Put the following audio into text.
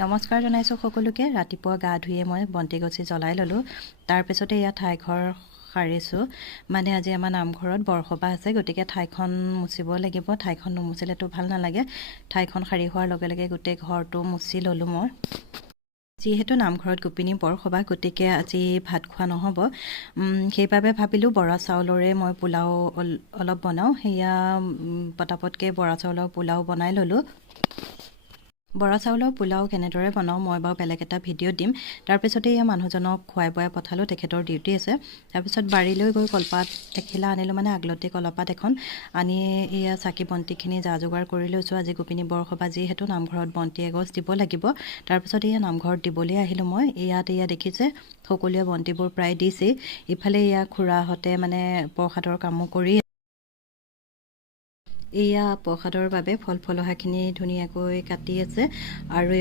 নমস্কাৰ জনাইছোঁ সকলোকে। ৰাতিপুৱা গা ধুয়ে মই বন্তি গছি জ্বলাই ল'লোঁ। তাৰপিছতে ইয়াত ঠাইঘৰ সাৰিছোঁ। মানে আজি আমাৰ নামঘৰত বৰসবাহ আছে, গতিকে ঠাইখন মুচিব লাগিব। ঠাইখন নুমুচিলেতো ভাল নালাগে। ঠাইখন সাৰি হোৱাৰ লগে লগে গোটেই ঘৰটো মুচি ল'লোঁ মই। যিহেতু নামঘৰত গোপিনী বৰসবাহ, গতিকে আজি ভাত খোৱা নহ'ব। সেইবাবে ভাবিলোঁ বৰা চাউলৰে মই পোলাও অলপ বনাওঁ। সেয়া পটাপটকৈ বৰা চাউলৰ পোলাও বনাই ল'লোঁ। বৰা চাউলৰ পোলাও কেনেদৰে বনাওঁ মই বাৰু বেলেগ এটা ভিডিঅ' দিম। তাৰপিছতে এয়া মানুহজনক খুৱাই বোৱাই পঠালোঁ, তেখেতৰ ডিউটি আছে। তাৰপিছত বাৰীলৈ গৈ কলপাত এখিলা আনিলোঁ, মানে আগলতি কলপাত এখন আনি এয়া চাকি বন্তিখিনি যা যোগাৰ কৰি লৈছোঁ। আজি গোপিনী বৰসবাহ যিহেতু নামঘৰত বন্তি এগছ দিব লাগিব। তাৰপিছত এয়া নামঘৰত দিবলৈ আহিলোঁ মই। ইয়াত দেখিছে সকলোৱে বন্তিবোৰ প্ৰায় দিছেই। ইফালে এয়া খুৰাহঁতে মানে প্ৰসাদৰ কামো কৰি এয়া প্ৰসাদৰ বাবে ফল ফলহাখিনি ধুনীয়াকৈ কাটি আছে। আৰু